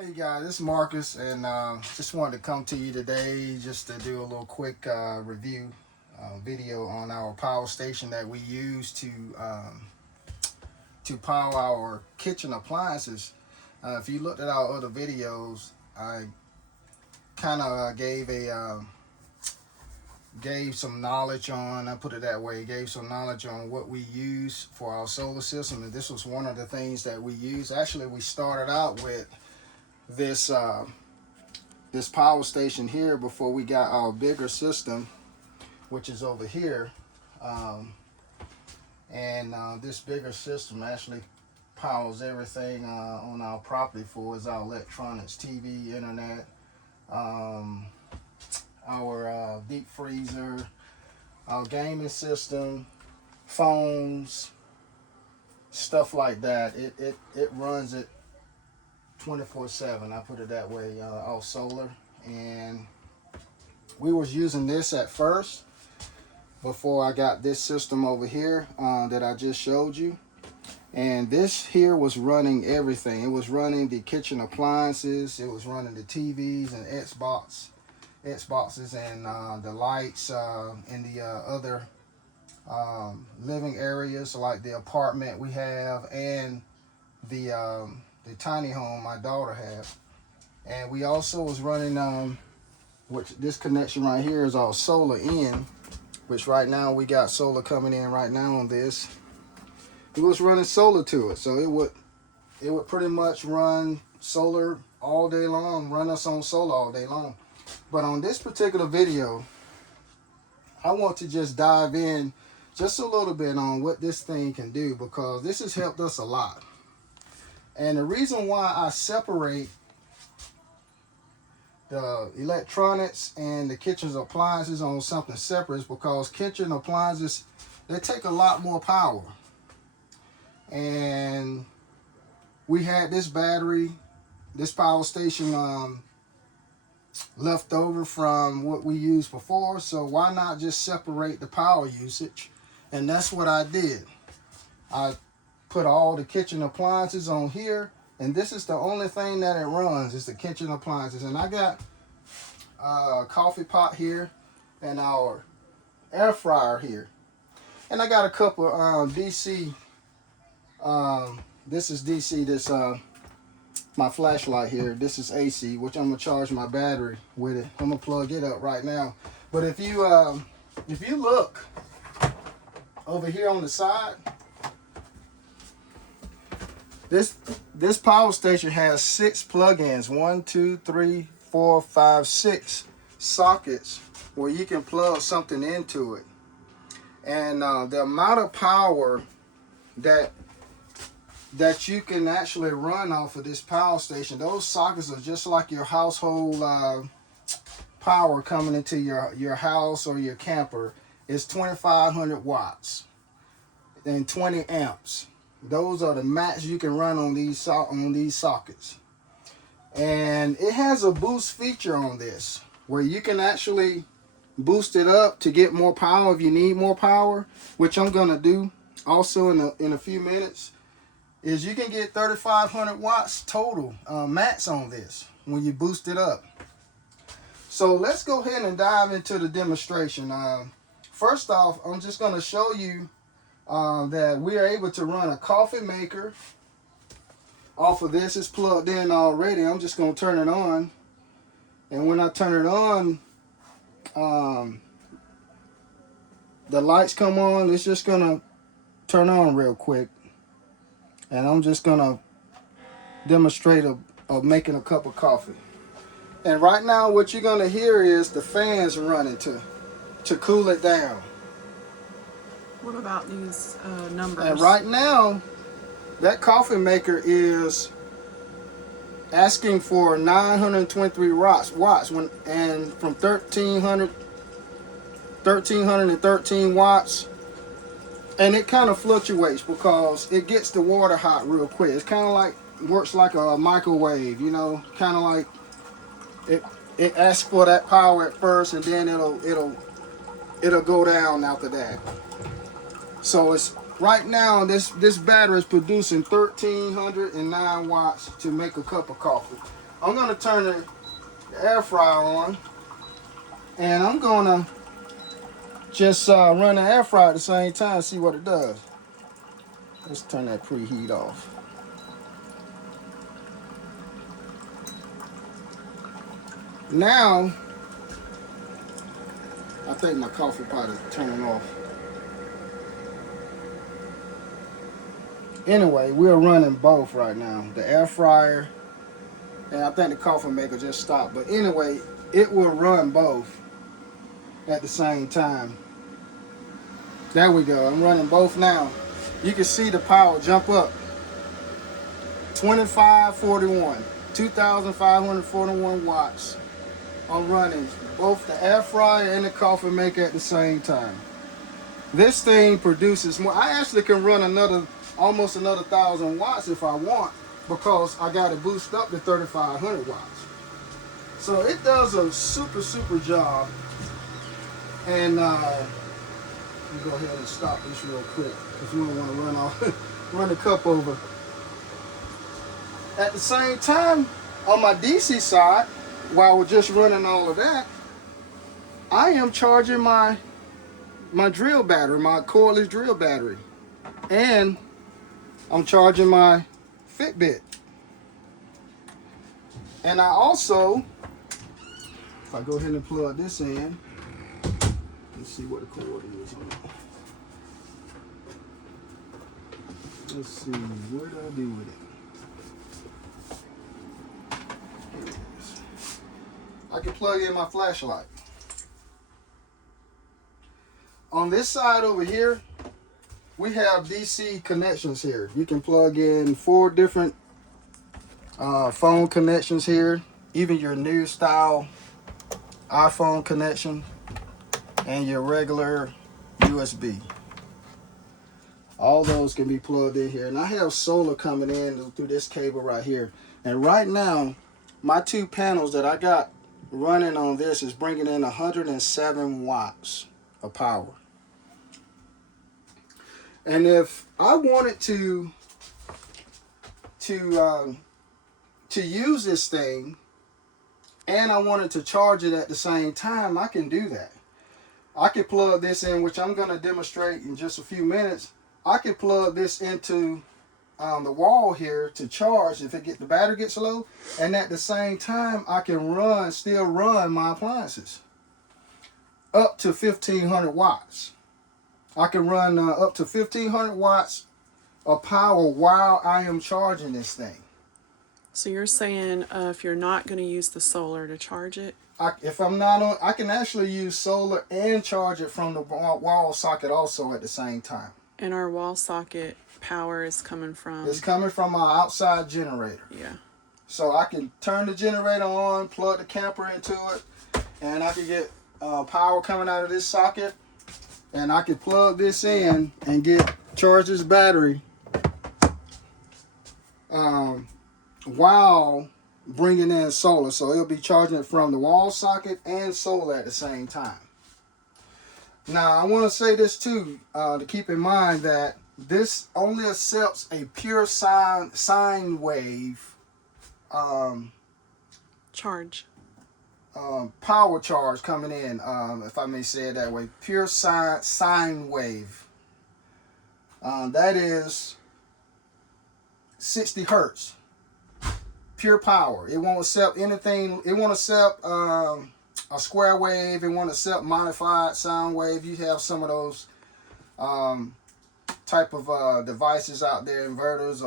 Hey guys, this is Marcus, and just wanted to come to you today just to do a little quick review video on our power station that we use to power our kitchen appliances. If you looked at our other videos, I kind of gave some knowledge on, I put it that way, gave some knowledge on what we use for our solar system, and this was one of the things that we use. Actually, we started out with this this power station here before we got our bigger system, which is over here, and this bigger system actually powers everything on our property for us: our electronics, TV, internet, our deep freezer, our gaming system, phones, stuff like that. It runs it 24/7. I put it that way, all solar. And we was using this at first before I got this system over here that I just showed you. And this here was running everything. It was running the kitchen appliances, it was running the TVs and Xboxes and the lights in the other living areas, like the apartment we have and the tiny home my daughter had. And we also was running which this connection right here is all solar in, which right now we got solar coming in right now on this. It was running solar to it, so it would pretty much run solar all day long, run us on solar all day long. But on this particular video, I want to just dive in just a little bit on what this thing can do, because this has helped us a lot. And the reason why I separate the electronics and the kitchen's appliances on something separate is because kitchen appliances, they take a lot more power. And we had this battery, this power station left over from what we used before, so why not just separate the power usage? And that's what I did. I put all the kitchen appliances on here, and this is the only thing that it runs, is the kitchen appliances. And I got a coffee pot here and our air fryer here, and I got a couple DC. This is DC. This my flashlight here. This is AC, which I'm gonna charge my battery with it. I'm gonna plug it up right now. But if you look over here on the side, this power station has 6 plug-ins, 1, 2, 3, 4, 5, 6 sockets where you can plug something into it. And the amount of power that you can actually run off of this power station, those sockets are just like your household power coming into your house or your camper. It's 2,500 watts and 20 amps. Those are the max you can run on these sockets. And it has a boost feature on this where you can actually boost it up to get more power if you need more power, which I'm gonna do also in a few minutes. Is you can get 3,500 watts total max on this when you boost it up. So let's go ahead and dive into the demonstration. First off, I'm just gonna show you that we are able to run a coffee maker off of this. It's plugged in already. I'm just going to turn it on, and when I turn it on, the lights come on. It's just going to turn on real quick, and I'm just going to demonstrate of making a cup of coffee. And right now what you're going to hear is the fans running to cool it down. What about these numbers? And right now, that coffee maker is asking for 923 watts and from 1313 watts. And it kind of fluctuates because it gets the water hot real quick. It's kind of like, works like a microwave, you know, kind of like it asks for that power at first, and then it'll go down after that. So it's right now this battery is producing 1,309 watts to make a cup of coffee. I'm gonna turn the air fryer on, and I'm gonna just run the air fryer at the same time, see what it does. Let's turn that preheat off. Now, I think my coffee pot is turning off. Anyway, we're running both right now. The air fryer, and I think the coffee maker just stopped. But anyway, it will run both at the same time. There we go. I'm running both now. You can see the power jump up. 2541, 2,541 watts. I'm running both the air fryer and the coffee maker at the same time. This thing produces more. I actually can run almost another 1,000 watts if I want, because I got it boost up to 3,500 watts. So it does a super job. And let me go ahead and stop this real quick, because we don't want to run the cup over. At the same time, on my DC side, while we're just running all of that, I am charging my drill battery, my cordless drill battery. And I'm charging my Fitbit. And I also, if I go ahead and plug this in, let's see what the cord is on it. Let's see, what did I do with it? Here it is. I can plug in my flashlight. On this side over here, we have DC connections here. You can plug in 4 different phone connections here, even your new style iPhone connection, and your regular USB. All those can be plugged in here. And I have solar coming in through this cable right here. And right now, my 2 panels that I got running on this is bringing in 107 watts of power. And if I wanted to use this thing and I wanted to charge it at the same time, I can do that. I can plug this in, which I'm going to demonstrate in just a few minutes. I can plug this into the wall here to charge if the battery gets low, and at the same time I can still run my appliances up to 1,500 watts. I can run up to 1,500 watts of power while I am charging this thing. So you're saying if you're not going to use the solar to charge it? If I'm not on, I can actually use solar and charge it from the wall socket also at the same time. And our wall socket power is coming from? It's coming from our outside generator. Yeah. So I can turn the generator on, plug the camper into it, and I can get power coming out of this socket. And I can plug this in and charge this battery while bringing in solar. So it'll be charging it from the wall socket and solar at the same time. Now I want to say this too, to keep in mind that this only accepts a pure sine wave charge. Power charge coming in, if I may say it that way, pure sine wave. That is 60 hertz, pure power. It won't accept anything. It won't accept a square wave. It won't accept modified sound wave. You have some of those type of devices out there, inverters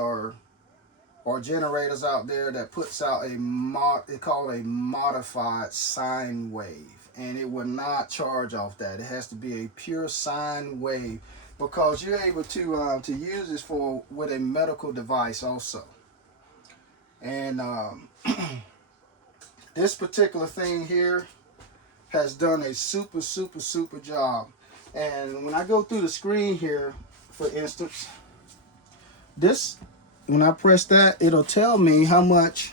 or generators out there that puts out it's called a modified sine wave, and it will not charge off that. It has to be a pure sine wave, because you're able to use this with a medical device also. And this particular thing here has done a super job. And when I go through the screen here, for instance, when I press that, it'll tell me how much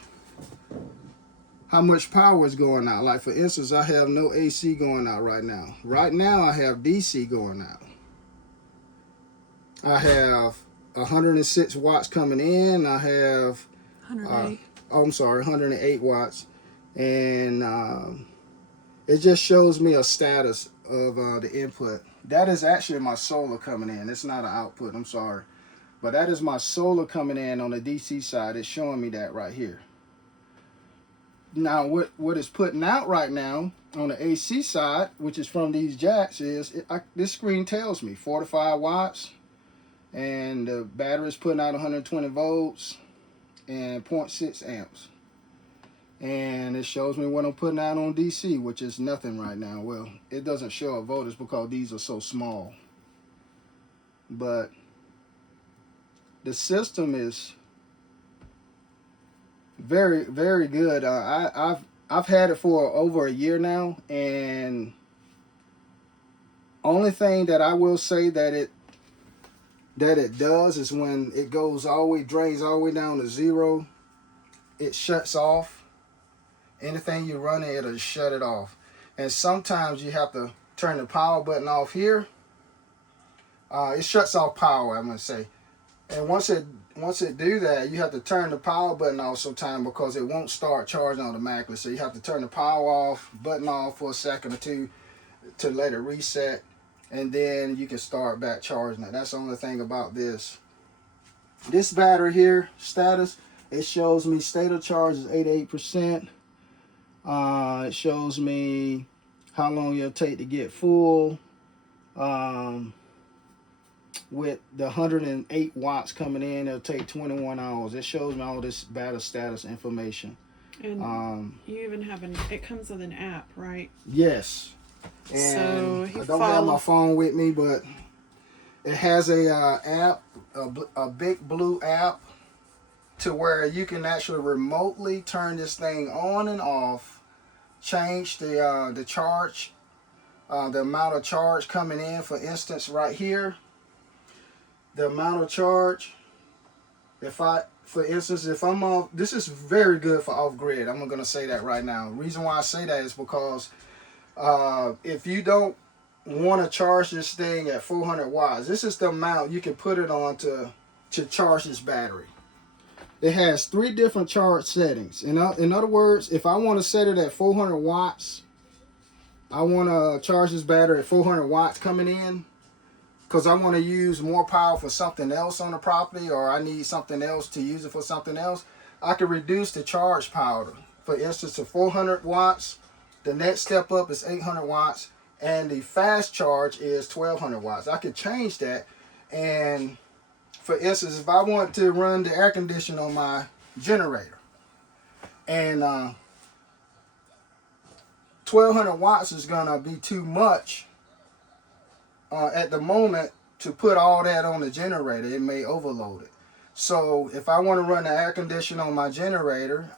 power is going out. Like for instance, I have no AC going out right now. Right now I have DC going out. I have 106 watts coming in. I have 108. Oh, I'm sorry, 108 watts, and it just shows me a status of the input. That is actually my solar coming in. It's not an output. I'm sorry, but that is my solar coming in on the DC side. It's showing me that right here. Now, what it's putting out right now on the AC side, which is from these jacks, is this screen tells me 45 watts, and the battery is putting out 120 volts and 0.6 amps. And it shows me what I'm putting out on DC, which is nothing right now. Well, it doesn't show a voltage because these are so small. But the system is very, very good. I've had it for over a year now, and only thing that I will say that it does is when it goes all the way, drains all the way down to zero, it shuts off. Anything you run it, it'll shut it off. And sometimes you have to turn the power button off here. It shuts off power, I'm gonna say. And once it do that, you have to turn the power button off sometime because it won't start charging automatically. So you have to turn the power off, button off for a second or two to let it reset, and then you can start back charging it. That's the only thing about this. This battery here, status, it shows me state of charge is 88%. It shows me how long it'll take to get full. With the 108 watts coming in, it'll take 21 hours. It shows me all this battery status information. And you even have it comes with an app, right? Yes. And I don't have my phone with me, but it has a app, a big blue app, to where you can actually remotely turn this thing on and off, change the charge, the amount of charge coming in. For instance, right here, the amount of charge. For instance, if I'm off, this is very good for off grid. I'm gonna say that right now. The reason why I say that is because if you don't want to charge this thing at 400 watts, this is the amount you can put it on to charge this battery. It has 3 different charge settings. In other words, if I want to set it at 400 watts, I want to charge this battery at 400 watts coming in, because I want to use more power for something else on the property, or I need something else to use it for something else. I can reduce the charge power. For instance, to 400 watts, the next step up is 800 watts, and the fast charge is 1200 watts. I could change that. And for instance, if I want to run the air conditioner on my generator, and 1200 watts is gonna be too much at the moment to put all that on the generator. It may overload it. So if I want to run the air conditioner on my generator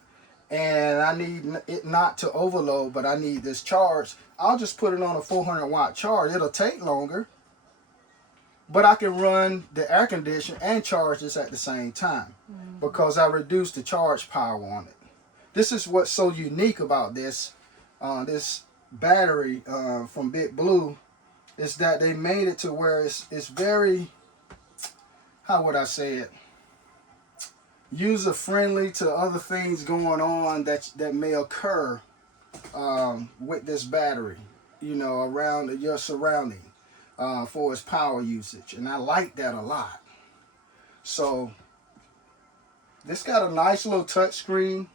and I need it not to overload, but I need this charge, I'll just put it on a 400 watt charge. It'll take longer, but I can run the air conditioner and charge this at the same time because I reduced the charge power on it. This is what's so unique about this battery from Big Blue, is that they made it to where it's very, how would I say it, user friendly to other things going on that may occur with this battery, around your surrounding, for its power usage. And I like that a lot. So this got a nice little touch screen.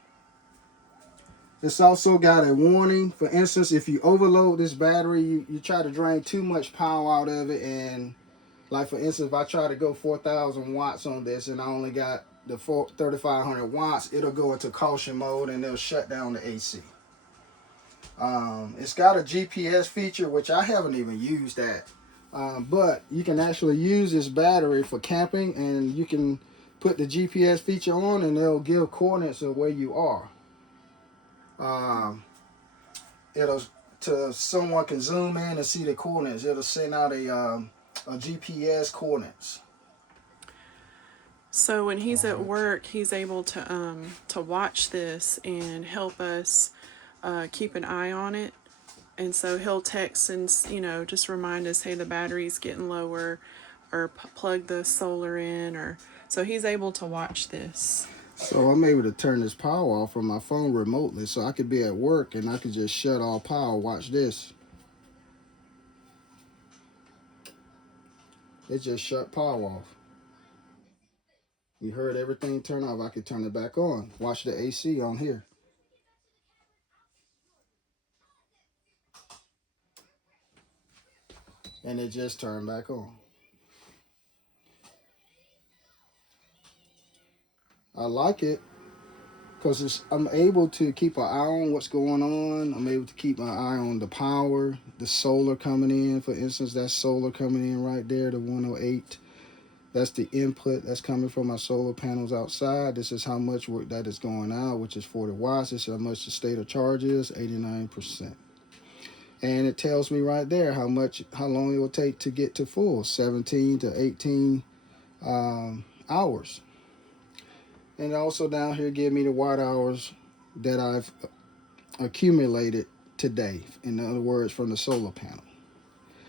It's also got a warning. For instance, if you overload this battery, you try to drain too much power out of it, and like for instance, if I try to go 4,000 watts on this and I only got the 3,500 watts, it'll go into caution mode and it'll shut down the AC. It's got a GPS feature, which I haven't even used that, but you can actually use this battery for camping, and you can put the GPS feature on and it'll give coordinates of where you are. Someone can zoom in and see the coordinates. It'll send out a GPS coordinates. So when he's at work, he's able to watch this and help us keep an eye on it. And so he'll text and just remind us, hey, the battery's getting lower, or plug the solar in, or so he's able to watch this. So I'm able to turn this power off from my phone remotely, so I could be at work and I could just shut all power. Watch this. It just shut power off. You heard everything turn off. I could turn it back on. Watch the AC on here. And it just turned back on. I like it because I'm able to keep an eye on what's going on. I'm able to keep my eye on the power, the solar coming in. For instance, that's solar coming in right there, the 108. That's the input that's coming from my solar panels outside. This is how much work that is going out, which is 40 watts. This is how much the state of charge is, 89%. And it tells me right there how long it will take to get to full, 17 to 18 hours. And also down here give me the watt hours that I've accumulated today. In other words, from the solar panel.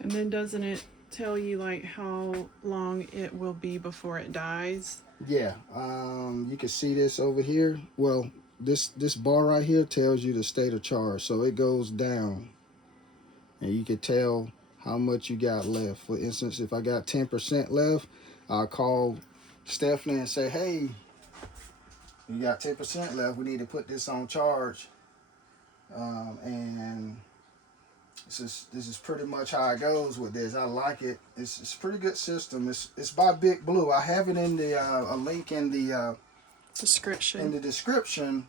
And then doesn't it tell you like how long it will be before it dies? Yeah, you can see this over here. Well, this bar right here tells you the state of charge. So it goes down. And you can tell how much you got left. For instance, if I got 10% left, I'll call Stephanie and say, hey, you got 10% left. We need to put this on charge. And this is pretty much how it goes with this. I like it. It's a pretty good system. It's by Big Blue. I have it in the a link in the description.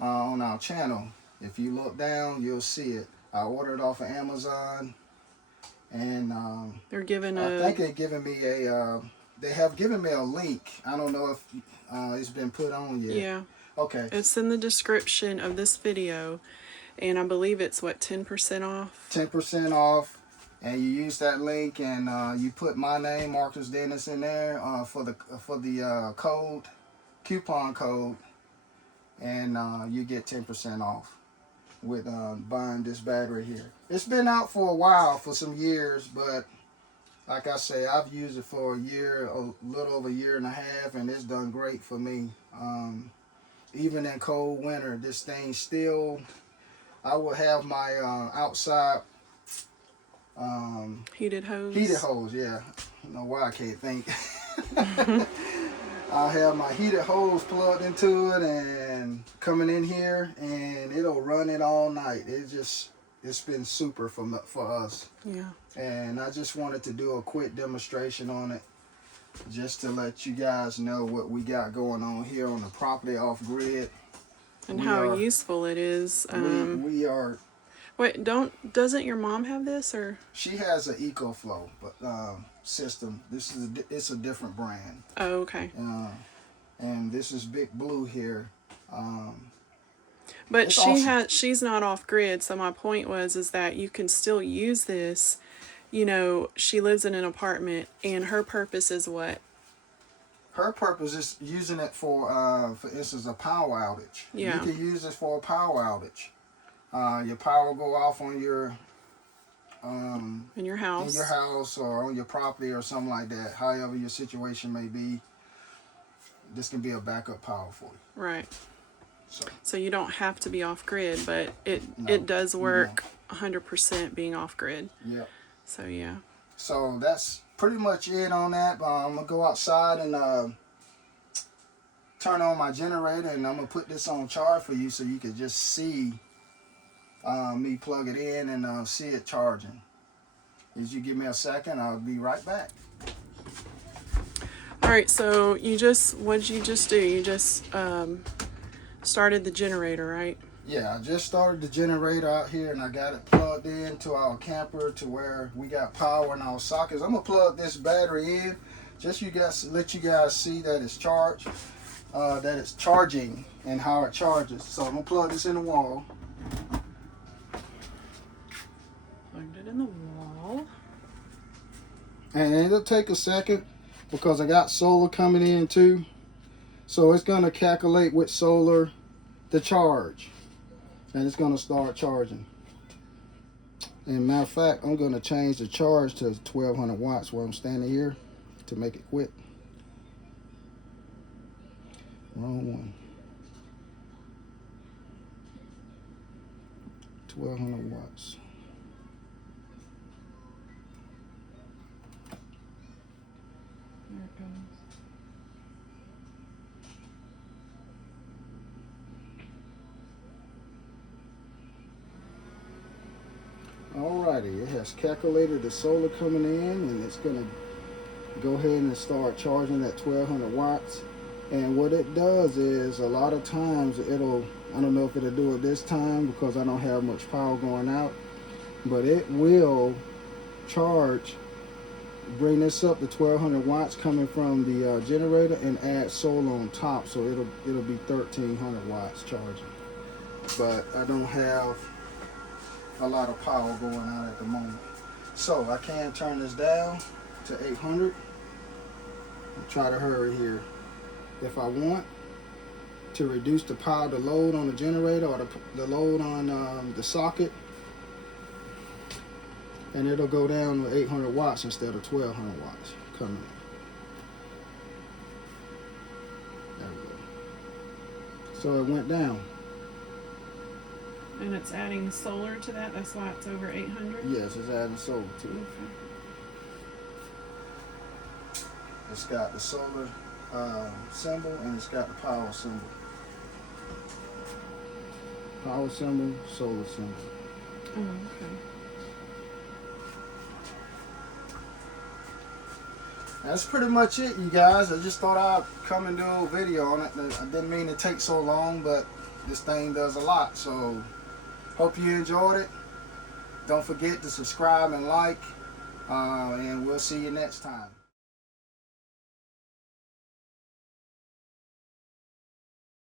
On our channel. If you look down, you'll see it. I ordered it off of Amazon, and they're giving I think they're giving me a. They have given me a link. I don't know if it's been put on yet. Yeah. Okay. It's in the description of this video, and I believe it's what, 10% off. 10% off, and you use that link, and you put my name, Marcus Dennis, in there for the coupon code, and you get 10% off with buying this battery here. It's been out for a while, for some years, but like I say, I've used it for a little over a year and a half, and it's done great for me. Even in cold winter, this thing still, I will have my outside heated hose. Heated hose, yeah. I don't know why I can't think. I'll have my heated hose plugged into it and coming in here, and it'll run it all night. It's been super for us. Yeah. And I just wanted to do a quick demonstration on it, just to let you guys know what we got going on here on the property off grid. And how useful it is. We are. Wait, doesn't your mom have this, or? She has an EcoFlow system. It's a different brand. Oh, okay. And this is Big Blue here. But she's not off grid. So my point is that you can still use this. You know, she lives in an apartment, and her purpose is what? Her purpose is using it for instance, a power outage. Yeah. You can use this for a power outage. Your power will go off on your in your house or on your property or something like that. However your situation may be, this can be a backup power for you. Right. So you don't have to be off grid, but it does work 100% being off grid. Yep. So yeah. So that's pretty much it on that. I'm gonna go outside and turn on my generator, and I'm gonna put this on charge for you so you can just see me plug it in and see it charging. As you give me a second, I'll be right back. All right. So what did you just do? You just started the generator, right? Yeah, I just started the generator out here, and I got it plugged in to our camper to where we got power in our sockets. I'm gonna plug this battery in, just let you guys see that it's charged, that it's charging and how it charges. So I'm gonna plug this in the wall. Plugged it in the wall. And it'll take a second because I got solar coming in too. So it's gonna calculate with solar the charge. And it's gonna start charging. And matter of fact, I'm gonna change the charge to 1200 watts where I'm standing here to make it quick. Wrong one. 1200 watts. There it goes. Alrighty, it has calculated the solar coming in, and it's gonna go ahead and start charging at 1200 watts. And what it does is, a lot of times it'll, I don't know if it'll do it this time because I don't have much power going out, but it will charge, bring this up to 1200 watts coming from the generator, and add solar on top, so it'll be 1300 watts charging. But I don't have a lot of power going out at the moment, so I can turn this down to 800. I'll try to hurry here. If I want to reduce the power, the load on the generator, or the load on the socket, and it'll go down to 800 watts instead of 1200 watts coming in. There we go. So it went down. And it's adding solar to that. That's why it's over 800. Yes, it's adding solar to it. Okay. It's got the solar symbol, and it's got the power symbol. Power symbol, solar symbol. Oh, okay. That's pretty much it, you guys. I just thought I'd come and do a video on it. I didn't mean to take so long, but this thing does a lot. So hope you enjoyed it. Don't forget to subscribe and like, and we'll see you next time.